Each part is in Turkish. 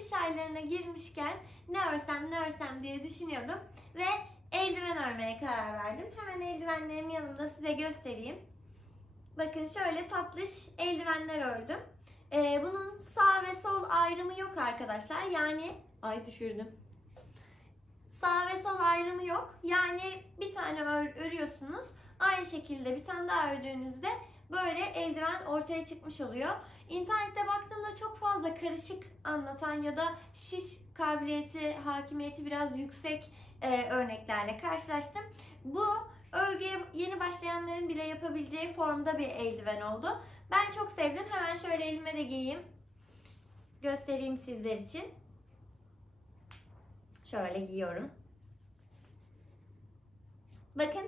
kış aylarına girmişken ne örsem diye düşünüyordum ve eldiven örmeye karar verdim. Hemen eldivenlerimi yanımda size göstereyim. Bakın şöyle tatlış eldivenler ördüm. Bunun sağ ve sol ayrımı yok arkadaşlar. Yani düşürdüm. Sağ ve sol ayrımı yok. Yani bir tane örüyorsunuz. Aynı şekilde bir tane daha ördüğünüzde böyle eldiven ortaya çıkmış oluyor. İnternette baktığımda çok fazla karışık anlatan ya da şiş kabiliyeti, hakimiyeti biraz yüksek örneklerle karşılaştım. Bu örgüye yeni başlayanların bile yapabileceği formda bir eldiven oldu. Ben çok sevdim. Hemen şöyle elime de giyeyim. Göstereyim sizler için. Şöyle giyiyorum. Bakın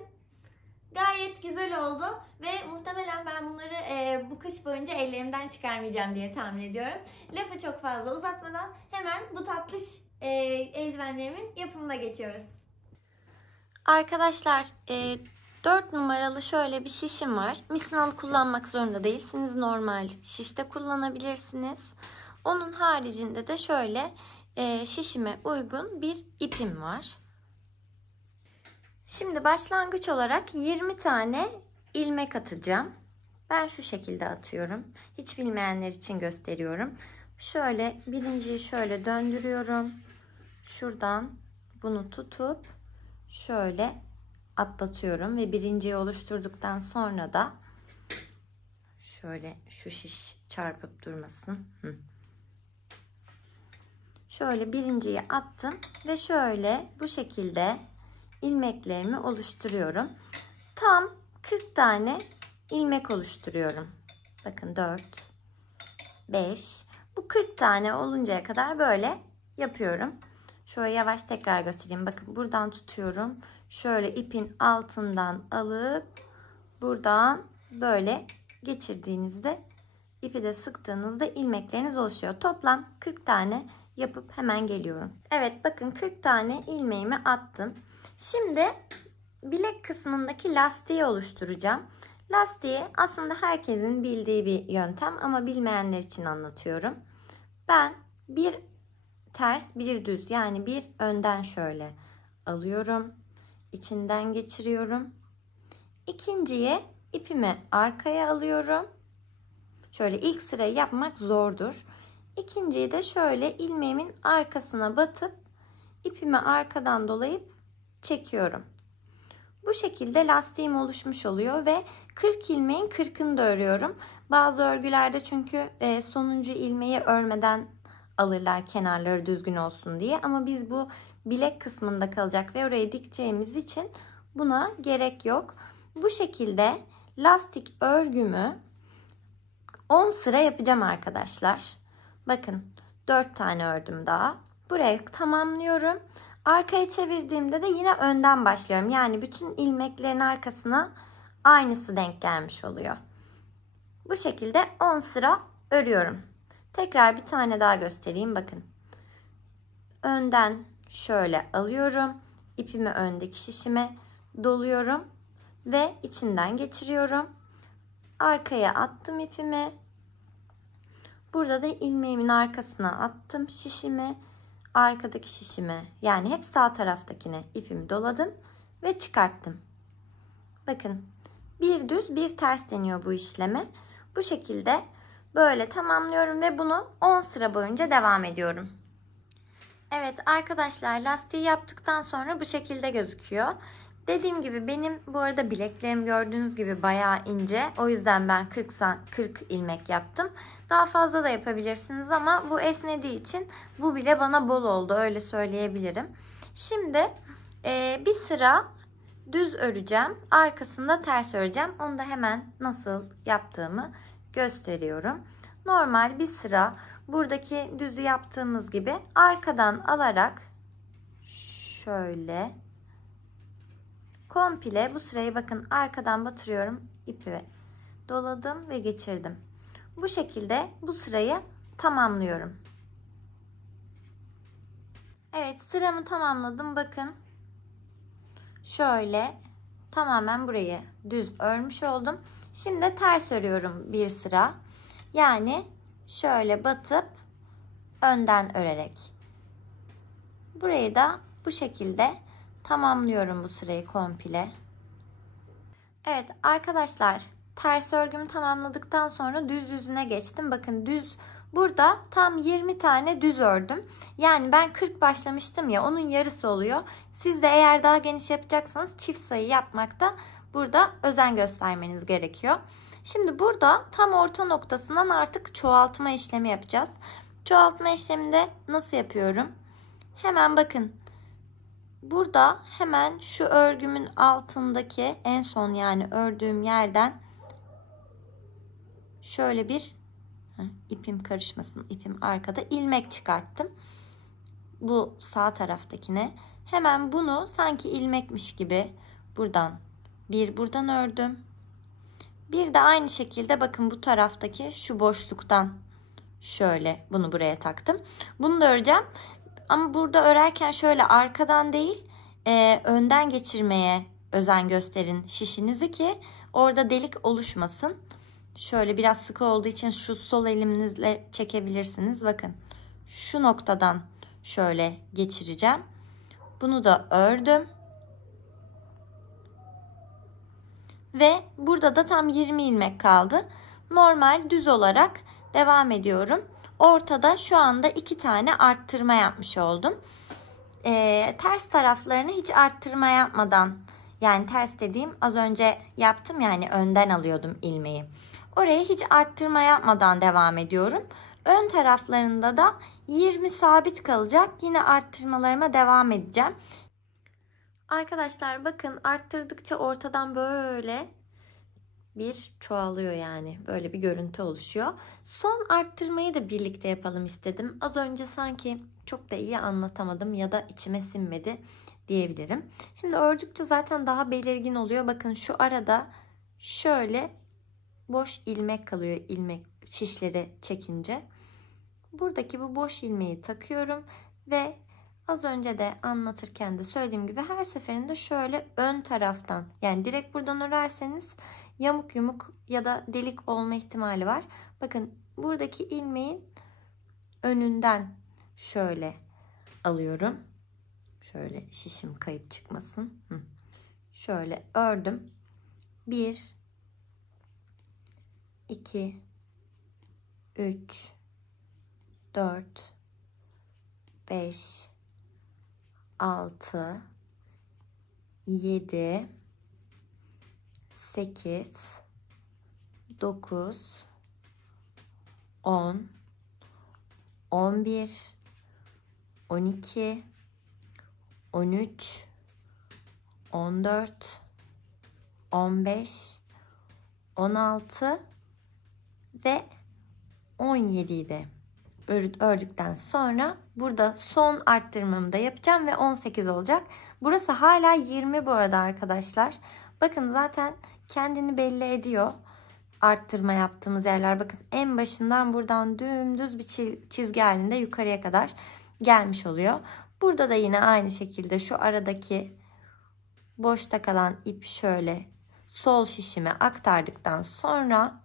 gayet güzel oldu ve muhtemelen ben bunları bu kış boyunca ellerimden çıkarmayacağım diye tahmin ediyorum. Lafı çok fazla uzatmadan hemen bu tatlış eldivenlerimin yapımına geçiyoruz. Arkadaşlar 4 numaralı şöyle bir şişim var. Misinalı kullanmak zorunda değilsiniz. Normal şişte kullanabilirsiniz. Onun haricinde de şöyle şişime uygun bir ipim var. Şimdi başlangıç olarak 20 tane ilmek atacağım. Ben şu şekilde atıyorum. Hiç bilmeyenler için gösteriyorum. Şöyle birinciyi şöyle döndürüyorum. Şuradan bunu tutup şöyle atlatıyorum ve birinciyi oluşturduktan sonra da şöyle şu şiş çarpıp durmasın. Şöyle birinciyi attım ve şöyle bu şekilde ilmeklerimi oluşturuyorum. Tam 40 tane ilmek oluşturuyorum. Bakın 4, 5. Bu 40 tane oluncaya kadar böyle yapıyorum. Şöyle yavaş tekrar göstereyim. Bakın buradan tutuyorum. Şöyle ipin altından alıp buradan böyle geçirdiğinizde ipi de sıktığınızda ilmekleriniz oluşuyor. Toplam 40 tane yapıp hemen geliyorum. Evet bakın 40 tane ilmeğimi attım. Şimdi bilek kısmındaki lastiği oluşturacağım. Lastiği aslında herkesin bildiği bir yöntem ama bilmeyenler için anlatıyorum. Ben bir ters bir düz yani bir önden şöyle alıyorum. İçinden geçiriyorum. İkinciye ipimi arkaya alıyorum. Şöyle ilk sırayı yapmak zordur. İkinciyi de şöyle ilmeğimin arkasına batıp ipimi arkadan dolayıp çekiyorum. Bu şekilde lastiğim oluşmuş oluyor ve 40 ilmeğin 40'ını da örüyorum. Bazı örgülerde çünkü sonuncu ilmeği örmeden alırlar kenarları düzgün olsun diye. Ama biz bu bilek kısmında kalacak ve orayı dikeceğimiz için buna gerek yok. Bu şekilde lastik örgümü 10 sıra yapacağım arkadaşlar. Bakın 4 tane ördüm daha. Burayı tamamlıyorum. Arkaya çevirdiğimde de yine önden başlıyorum. Yani bütün ilmeklerin arkasına aynısı denk gelmiş oluyor. Bu şekilde 10 sıra örüyorum. Tekrar bir tane daha göstereyim. Bakın. Önden şöyle alıyorum. İpimi öndeki şişime doluyorum. Ve içinden geçiriyorum. Arkaya attım ipimi. Burada da ilmeğimin arkasına attım şişimi. Arkadaki şişime yani hep sağ taraftakine ipimi doladım ve çıkarttım. Bakın bir düz bir ters deniyor bu işleme. Bu şekilde böyle tamamlıyorum ve bunu 10 sıra boyunca devam ediyorum. Evet arkadaşlar lastiği yaptıktan sonra bu şekilde gözüküyor. Dediğim gibi benim bu arada bileklerim gördüğünüz gibi bayağı ince. O yüzden ben 40 ilmek yaptım. Daha fazla da yapabilirsiniz ama bu esnediği için bu bile bana bol oldu. Öyle söyleyebilirim. Şimdi bir sıra düz öreceğim. Arkasında ters öreceğim. Onu da hemen nasıl yaptığımı gösteriyorum. Normal bir sıra buradaki düzü yaptığımız gibi arkadan alarak şöyle komple bu sırayı bakın arkadan batırıyorum, ipi doladım ve geçirdim. Bu şekilde bu sırayı tamamlıyorum. Evet sıramı tamamladım. Bakın şöyle tamamen burayı düz örmüş oldum. Şimdi ters örüyorum bir sıra. Yani şöyle batıp önden örerek. Burayı da bu şekilde tamamlıyorum bu sırayı komple. Evet arkadaşlar, ters örgümü tamamladıktan sonra düz yüzüne geçtim. Bakın düz, burada tam 20 tane düz ördüm. Yani ben 40 başlamıştım ya, onun yarısı oluyor. Siz de eğer daha geniş yapacaksanız çift sayı yapmakta burada özen göstermeniz gerekiyor. Şimdi burada tam orta noktasından artık çoğaltma işlemi yapacağız. Çoğaltma işleminde nasıl yapıyorum? Hemen bakın. Burada hemen şu örgümün altındaki en son, yani ördüğüm yerden şöyle bir, ipim karışmasın, ipim arkada, ilmek çıkarttım. Bu sağ taraftakine. Hemen bunu sanki ilmekmiş gibi buradan buradan ördüm. Bir de aynı şekilde bakın bu taraftaki şu boşluktan şöyle bunu buraya taktım. Bunu da öreceğim. Ama burada örerken şöyle arkadan değil, önden geçirmeye özen gösterin şişinizi ki orada delik oluşmasın. Şöyle biraz sıkı olduğu için şu sol elinizle çekebilirsiniz. Bakın şu noktadan şöyle geçireceğim. Bunu da ördüm. Ve burada da tam 20 ilmek kaldı. Normal düz olarak devam ediyorum. Ortada şu anda 2 tane arttırma yapmış oldum. Ters taraflarını hiç arttırma yapmadan, yani ters dediğim az önce yaptım, yani önden alıyordum ilmeği. Oraya hiç arttırma yapmadan devam ediyorum. Ön taraflarında da 20 sabit kalacak. Yine arttırmalarıma devam edeceğim. Arkadaşlar bakın, arttırdıkça ortadan böyle bir çoğalıyor, yani böyle bir görüntü oluşuyor. Son arttırmayı da birlikte yapalım istedim. Az önce sanki çok da iyi anlatamadım ya da içime sinmedi diyebilirim. Şimdi ördükçe zaten daha belirgin oluyor. Bakın şu arada şöyle boş ilmek kalıyor, ilmek şişleri çekince. Buradaki bu boş ilmeği takıyorum ve az önce de anlatırken de söylediğim gibi her seferinde şöyle ön taraftan, yani direkt buradan örerseniz yamuk yumuk ya da delik olma ihtimali var. Bakın buradaki ilmeğin önünden şöyle alıyorum. Şöyle şişim kayıp çıkmasın. Şöyle ördüm. 1 2 3 4 5 6 7 8 9 10 11 12 13 14 15 16 ve 17'yi de ördükten sonra burada son arttırmamı da yapacağım ve 18 olacak. Burası hala 20 bu arada arkadaşlar. Bakın zaten kendini belli ediyor. Arttırma yaptığımız yerler, bakın en başından buradan dümdüz bir çizgi halinde yukarıya kadar gelmiş oluyor. Burada da yine aynı şekilde şu aradaki boşta kalan ip şöyle sol şişime aktardıktan sonra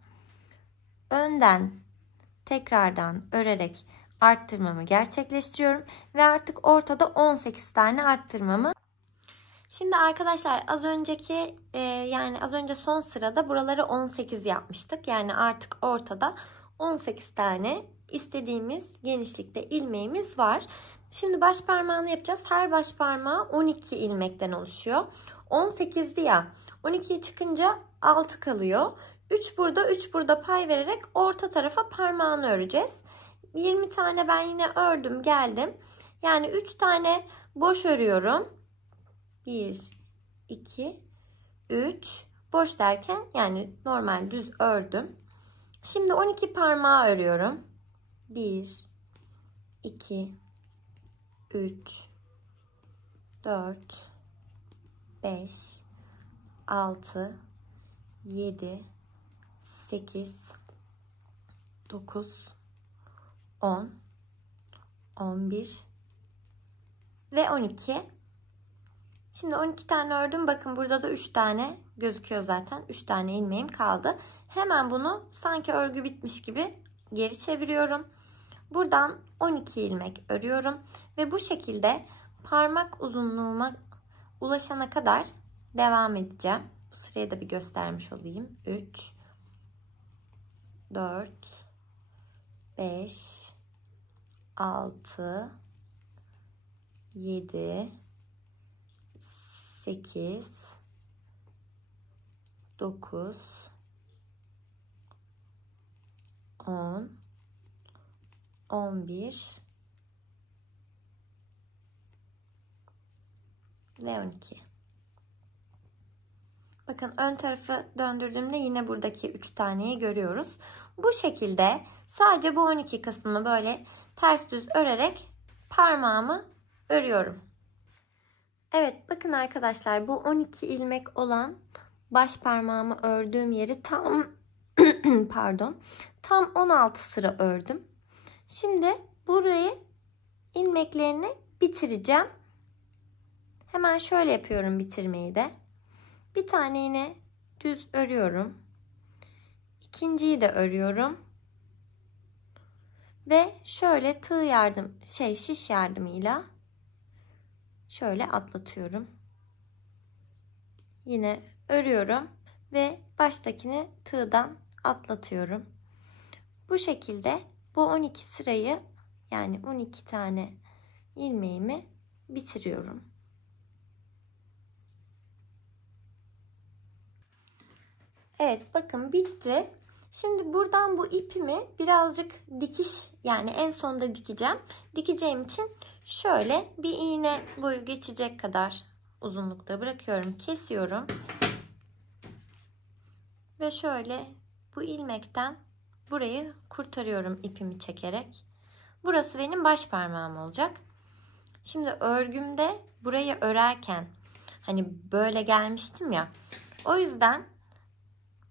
önden tekrardan örerek arttırmamı gerçekleştiriyorum ve artık ortada 18 tane arttırmamı. Şimdi arkadaşlar az önceki yani az önce son sırada buraları 18 yapmıştık. Yani artık ortada 18 tane istediğimiz genişlikte ilmeğimiz var. Şimdi baş parmağını yapacağız. Her baş parmağı 12 ilmekten oluşuyor. 18'di ya. 12'ye çıkınca 6 kalıyor. 3 burada 3 burada pay vererek orta tarafa parmağını öreceğiz. 20 tane ben yine ördüm geldim. Yani 3 tane boş örüyorum. 1 2 3 boş derken yani normal düz ördüm. Şimdi 12 parmağı örüyorum. 1 2 3 4 5 6 7 8 9 10 11 ve 12. Şimdi 12 tane ördüm. Bakın burada da 3 tane gözüküyor zaten. 3 tane ilmeğim kaldı. Hemen bunu sanki örgü bitmiş gibi geri çeviriyorum. Buradan 12 ilmek örüyorum ve bu şekilde parmak uzunluğuma ulaşana kadar devam edeceğim. Bu sırayı da bir göstermiş olayım. 3 4 5 6 7 8 9 10 11 ve 12. Bakın ön tarafı döndürdüğümde yine buradaki 3 taneyi görüyoruz. Bu şekilde sadece bu 12 kısmını böyle ters düz örerek parmağımı örüyorum. Evet, bakın arkadaşlar, bu 12 ilmek olan baş parmağımı ördüğüm yeri tam tam 16 sıra ördüm. Şimdi burayı ilmeklerini bitireceğim. Hemen şöyle yapıyorum bitirmeyi de. Bir tane yine düz örüyorum. İkinciyi de örüyorum. Ve şöyle şiş yardımıyla şöyle atlatıyorum. Yine örüyorum ve baştakini tığdan atlatıyorum. Bu şekilde bu 12 sırayı, yani 12 tane ilmeğimi bitiriyorum. Evet, bakın bitti. Şimdi buradan bu ipimi birazcık yani en sonda dikeceğim. Dikeceğim için şöyle bir iğne boyu geçecek kadar uzunlukta bırakıyorum. Kesiyorum. Ve şöyle bu ilmekten burayı kurtarıyorum ipimi çekerek. Burası benim baş parmağım olacak. Şimdi örgümde burayı örerken hani böyle gelmiştim ya. O yüzden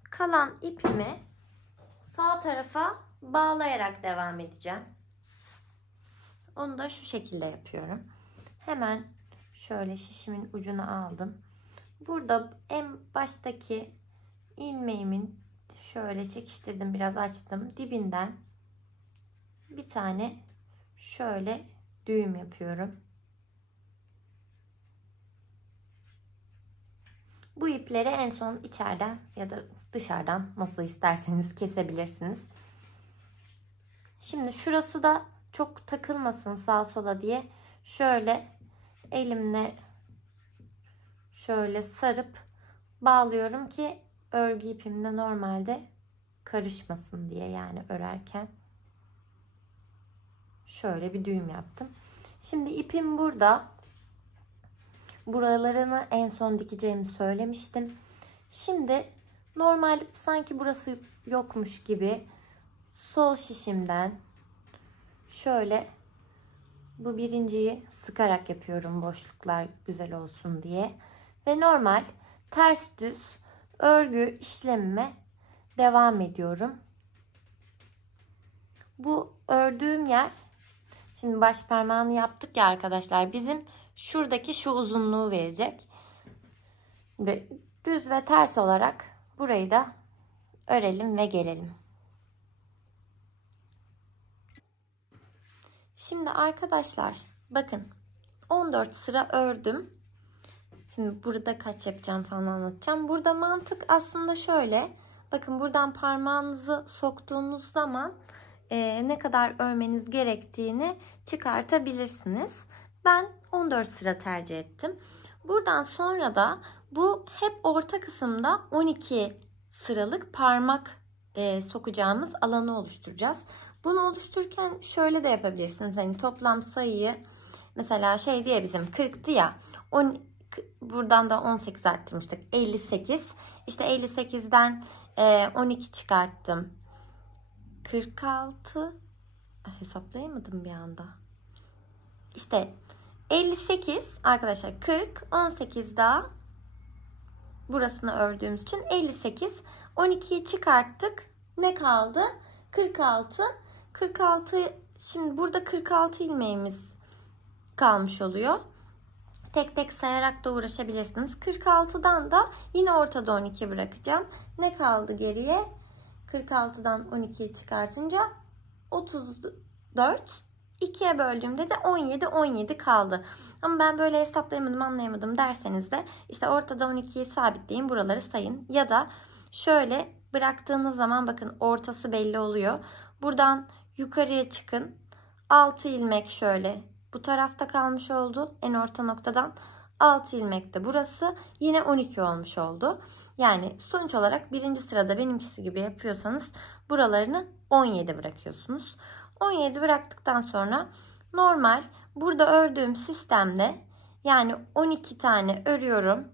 kalan ipimi sağ tarafa bağlayarak devam edeceğim. Onu da şu şekilde yapıyorum. Hemen şöyle şişimin ucunu aldım. Burada en baştaki ilmeğimin şöyle çekiştirdim, biraz açtım. Dibinden bir tane şöyle düğüm yapıyorum. Bu ipleri en son içeriden ya da dışarıdan nasıl isterseniz kesebilirsiniz. Şimdi şurası da çok takılmasın sağa sola diye şöyle elimle şöyle sarıp bağlıyorum ki örgü ipimde normalde karışmasın diye, yani örerken şöyle bir düğüm yaptım. Şimdi ipim burada. Buralarını en son dikeceğimi söylemiştim. Şimdi normal sanki burası yokmuş gibi sol şişimden şöyle bu birinciyi sıkarak yapıyorum, boşluklar güzel olsun diye. Ve normal ters düz örgü işlemime devam ediyorum. Bu ördüğüm yer, şimdi baş parmağını yaptık ya arkadaşlar, bizim şuradaki şu uzunluğu verecek. Ve düz ve ters olarak burayı da örelim ve gelelim. Şimdi arkadaşlar bakın 14 sıra ördüm. Şimdi burada kaç yapacağım falan anlatacağım. Burada mantık aslında şöyle. Bakın buradan parmağınızı soktuğunuz zaman ne kadar örmeniz gerektiğini çıkartabilirsiniz. Ben 14 sıra tercih ettim. Buradan sonra da bu hep orta kısımda 12 sıralık parmak sokacağımız alanı oluşturacağız. Bunu oluştururken şöyle de yapabilirsiniz. Hani toplam sayıyı mesela şey diye bizim 40'tı ya. Buradan da 18 arttırmıştık. 58. İşte 58'den 12 çıkarttım. 46. Hesaplayamadım bir anda. İşte 58 arkadaşlar, 40, 18 daha burasını ördüğümüz için 58. 12'yi çıkarttık. Ne kaldı? 46. 46, şimdi burada 46 ilmeğimiz kalmış oluyor. Tek tek sayarak da uğraşabilirsiniz. 46'dan da yine ortada 12 bırakacağım. Ne kaldı geriye? 46'dan 12'yi çıkartınca 4. 2'ye böldüğümde de 17 kaldı. Ama ben böyle hesaplayamadım, anlayamadım derseniz de işte ortada 12'yi sabitleyin, buraları sayın. Ya da şöyle bıraktığınız zaman bakın ortası belli oluyor. Buradan yukarıya çıkın. 6 ilmek şöyle bu tarafta kalmış oldu en orta noktadan. 6 ilmek de burası. Yine 12 olmuş oldu. Yani sonuç olarak birinci sırada benimkisi gibi yapıyorsanız buralarını 17 bırakıyorsunuz. 17 bıraktıktan sonra normal burada ördüğüm sistemde yani 12 tane örüyorum.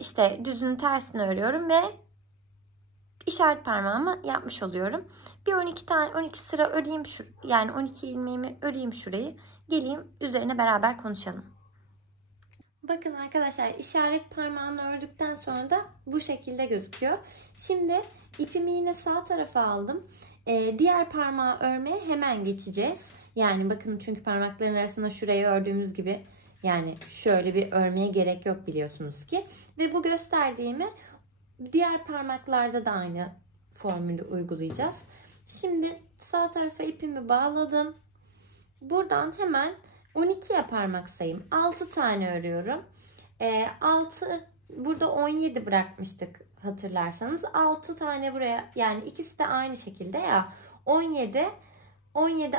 İşte düzünün tersini örüyorum ve işaret parmağımı yapmış oluyorum. Bir 12 sıra öreyim yani 12 ilmeğimi öreyim şurayı. Geleyim üzerine beraber konuşalım. Bakın arkadaşlar, işaret parmağını ördükten sonra da bu şekilde gözüküyor. Şimdi ipimi yine sağ tarafa aldım. Diğer parmağı örmeye hemen geçeceğiz. Yani bakın, çünkü parmakların arasında şurayı ördüğümüz gibi yani şöyle bir örmeye gerek yok biliyorsunuz ki. Ve bu gösterdiğimi diğer parmaklarda da aynı formülü uygulayacağız. Şimdi sağ tarafa ipimi bağladım. Buradan hemen 12'ye parmak sayım 6 tane örüyorum. 6 burada 17 bırakmıştık hatırlarsanız. 6 tane buraya, yani ikisi de aynı şekilde ya. 17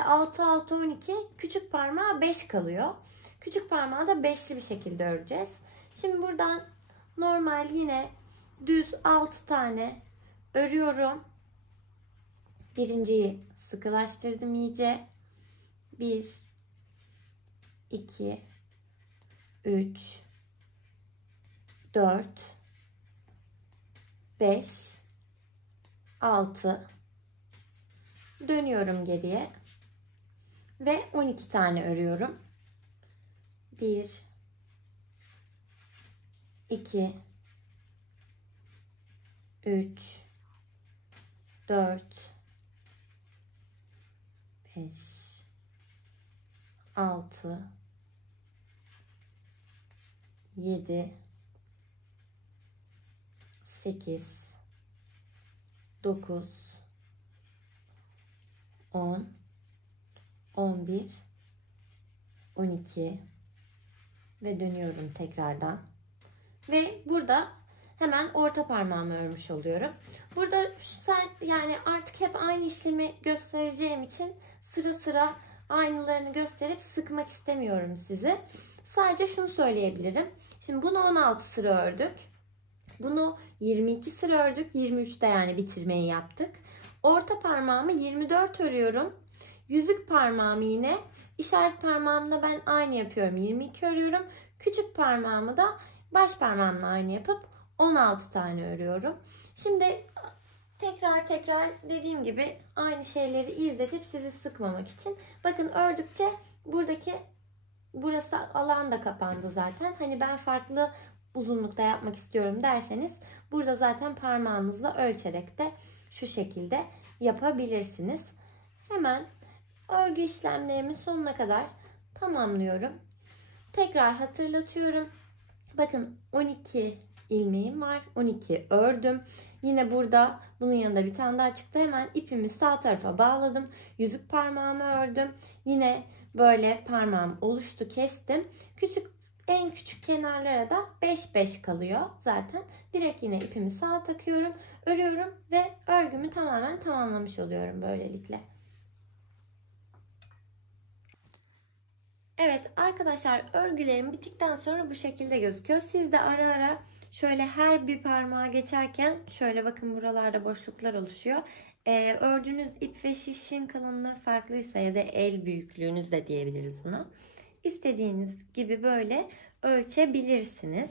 6 6 12, küçük parmağa 5 kalıyor. Küçük parmağı da beşli bir şekilde öreceğiz. Şimdi buradan normal yine düz 6 tane örüyorum. Birinciyi sıkılaştırdım iyice. 1 2 3 4 5 6 dönüyorum geriye ve 12 tane örüyorum. 1 2 3 4 5 6 7 8 9 10 11 12 ve dönüyorum tekrardan. Ve burada hemen orta parmağımı örmüş oluyorum. Burada yani artık hep aynı işlemi göstereceğim için sıra sıra aynılarını gösterip sıkmak istemiyorum sizi. Sadece şunu söyleyebilirim. Şimdi bunu 16 sıra ördük. Bunu 22 sıra ördük. 23'te yani bitirmeyi yaptık. Orta parmağımı 24 örüyorum. Yüzük parmağımı yine işaret parmağımla ben aynı yapıyorum. 22 örüyorum. Küçük parmağımı da baş parmağımla aynı yapıp 16 tane örüyorum. Şimdi tekrar dediğim gibi aynı şeyleri izletip sizi sıkmamak için. Bakın ördükçe burası alan da kapandı zaten. Hani ben farklı uzunlukta yapmak istiyorum derseniz burada zaten parmağınızla ölçerek de şu şekilde yapabilirsiniz. Hemen örgü işlemlerimi sonuna kadar tamamlıyorum. Tekrar hatırlatıyorum. Bakın 12 ilmeğim var. 12 ördüm. Yine burada bunun yanında bir tane daha çıktı. Hemen ipimi sağ tarafa bağladım. Yüzük parmağımı ördüm. Yine böyle parmağım oluştu, kestim. En küçük kenarlara da 5 kalıyor zaten. Direkt yine ipimi sağa takıyorum. Örüyorum ve örgümü tamamen tamamlamış oluyorum böylelikle. Evet arkadaşlar, örgülerim bittikten sonra bu şekilde gözüküyor. Siz de ara ara şöyle her bir parmağa geçerken şöyle bakın, buralarda boşluklar oluşuyor. Ördüğünüz ip ve şişin kalınlığı farklıysa ya da el büyüklüğünüz de diyebiliriz buna. İstediğiniz gibi böyle ölçebilirsiniz.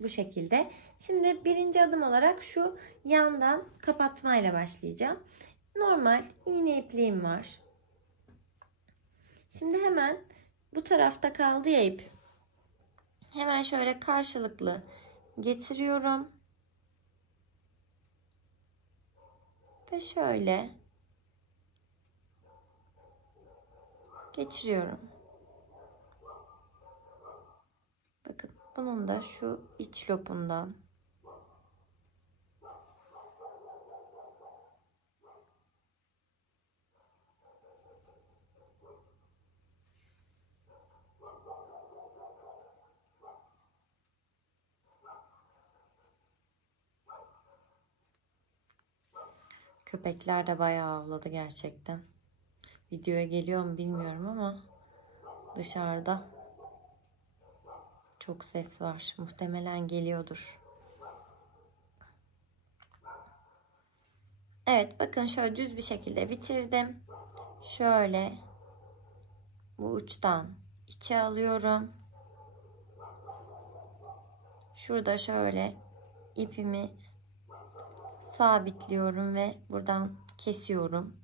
Bu şekilde. Şimdi birinci adım olarak şu yandan kapatmayla başlayacağım. Normal iğne ipliğim var. Şimdi hemen bu tarafta kaldı ya ip. Hemen şöyle karşılıklı getiriyorum. Ve şöyle geçiriyorum. Bakın bunun da şu iç lopundan Köpekler de bayağı avladı gerçekten. Videoya geliyor mu bilmiyorum ama dışarıda çok ses var. Muhtemelen geliyordur. Evet, bakın şöyle düz bir şekilde bitirdim. Şöyle bu uçtan içe alıyorum. Şurada şöyle ipimi sabitliyorum ve buradan kesiyorum.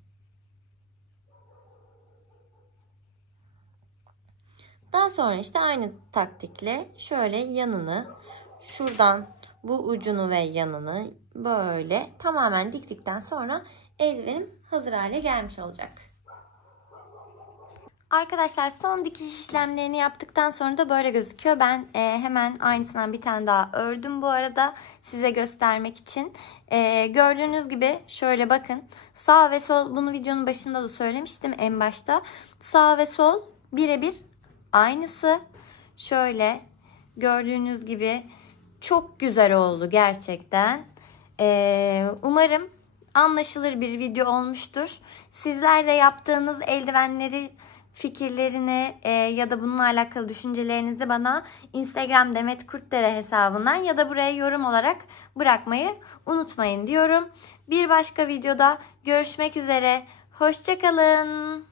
Daha sonra işte aynı taktikle şöyle yanını, şuradan bu ucunu ve yanını böyle tamamen diktikten sonra eldivenim hazır hale gelmiş olacak. Arkadaşlar son dikiş işlemlerini yaptıktan sonra da böyle gözüküyor. Ben hemen aynısından bir tane daha ördüm bu arada size göstermek için. Gördüğünüz gibi şöyle bakın, sağ ve sol, bunu videonun başında da söylemiştim en başta. Sağ ve sol birebir aynısı. Şöyle gördüğünüz gibi çok güzel oldu gerçekten. Umarım anlaşılır bir video olmuştur. Sizler de yaptığınız eldivenleri, fikirlerini ya da bununla alakalı düşüncelerinizi bana Instagram Demet Kurtdere hesabından ya da buraya yorum olarak bırakmayı unutmayın diyorum. Bir başka videoda görüşmek üzere. Hoşça kalın.